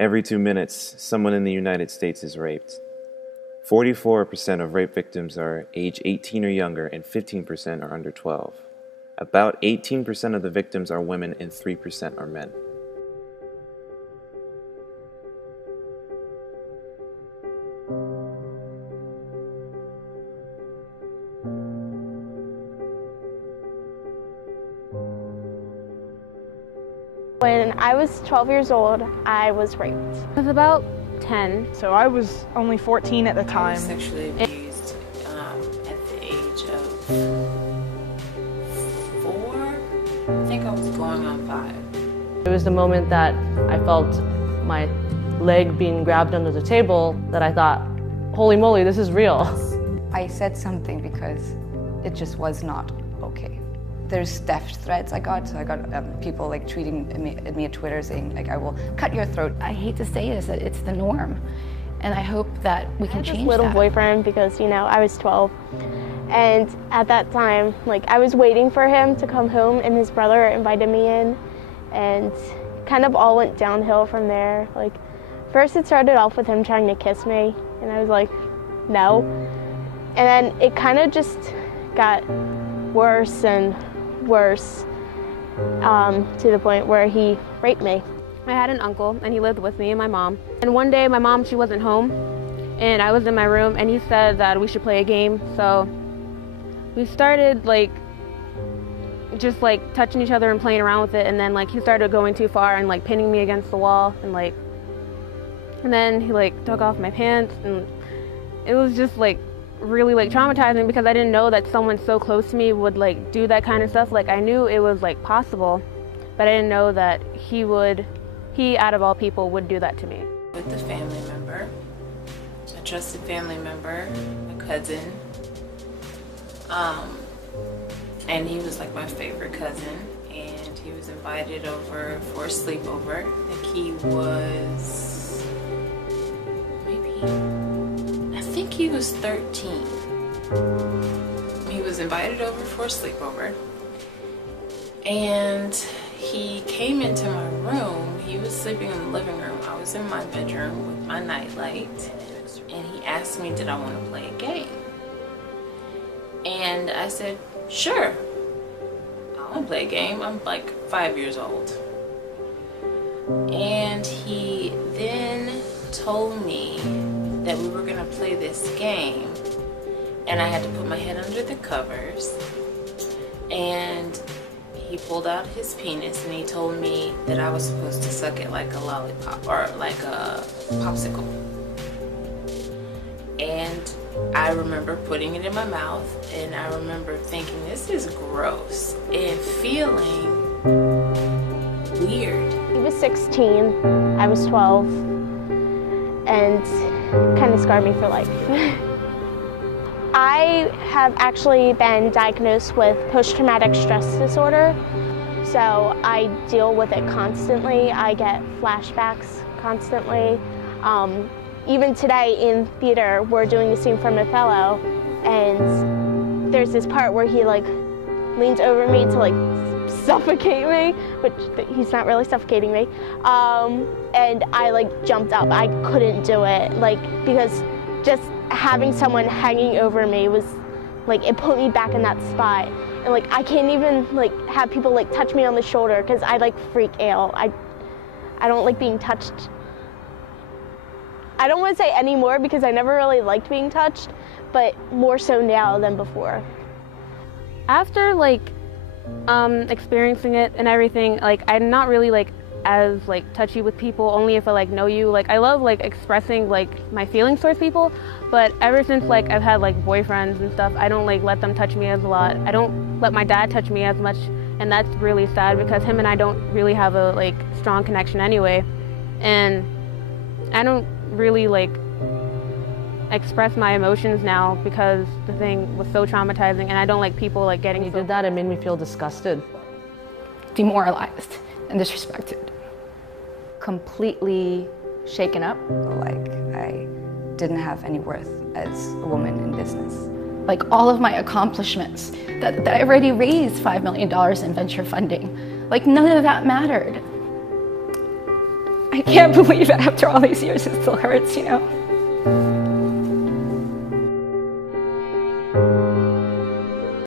Every 2 minutes, someone in the United States is raped. 44% of rape victims are age 18 or younger, and 15% are under 12. About 18% of the victims are women, and 3% are men. When I was 12 years old, I was raped. I was about 10. So I was only 14 at the I time. was sexually abused at the age of 4. I think I was going on 5. It was the moment that I felt my leg being grabbed under the table that I thought, holy moly, this is real. I said something because it just was not okay. There's death threats I got, so I got people like tweeting at me at Twitter saying like, I will cut your throat. I hate to say this, that it's the norm, and I hope that we can change that. I had this little boyfriend because, I was 12, and at that time, I was waiting for him to come home, and his brother invited me in, and kind of all went downhill from there. First it started off with him trying to kiss me, and I was like, no, and then it kind of just got worse and worse to the point where he raped me. I had an uncle, and he lived with me and my mom. And one day my mom, she wasn't home, and I was in my room, and he said that we should play a game. So we started just touching each other and playing around with it, and then he started going too far and pinning me against the wall, and then he took off my pants, and it was just really traumatizing because I didn't know that someone so close to me would do that kind of stuff. I knew it was possible, but I didn't know that he out of all people would do that to me. With a family member, a trusted family member, a cousin, and he was my favorite cousin, and he was invited over for a sleepover. I think he was he was 13. He was invited over for a sleepover, and he came into my room. He was sleeping in the living room. I was in my bedroom with my nightlight, and he asked me, did I want to play a game? And I said, sure, I want to play a game. I'm 5 years old. And he then told me that we were gonna play this game, and I had to put my head under the covers, and he pulled out his penis and he told me that I was supposed to suck it like a lollipop or like a popsicle. And I remember putting it in my mouth, and I remember thinking, this is gross, and feeling weird. He was 16, I was 12, and kind of scarred me for life. I have actually been diagnosed with post-traumatic stress disorder, so I deal with it constantly. I get flashbacks constantly. Even today in theater, we're doing a scene from Othello, and there's this part where he leans over me to suffocate me, which he's not really suffocating me. And I jumped up. I couldn't do it, because just having someone hanging over me was it put me back in that spot. And I can't even have people touch me on the shoulder because I freak out. I don't like being touched. I don't want to say anymore because I never really liked being touched, but more so now than before. After experiencing it and everything, I'm not really as touchy with people, only if I know you. I love expressing my feelings towards people, but ever since I've had boyfriends and stuff, I don't let them touch me as a lot. I don't let my dad touch me as much, and that's really sad because him and I don't really have a strong connection anyway, and I don't really express my emotions now because the thing was so traumatizing, and I don't like people getting. When you did that, it made me feel disgusted, Demoralized and disrespected. Completely shaken up, I didn't have any worth as a woman in business. All of my accomplishments, that I already raised $5 million in venture funding, none of that mattered. I I can't believe it after all these years it still hurts, you know.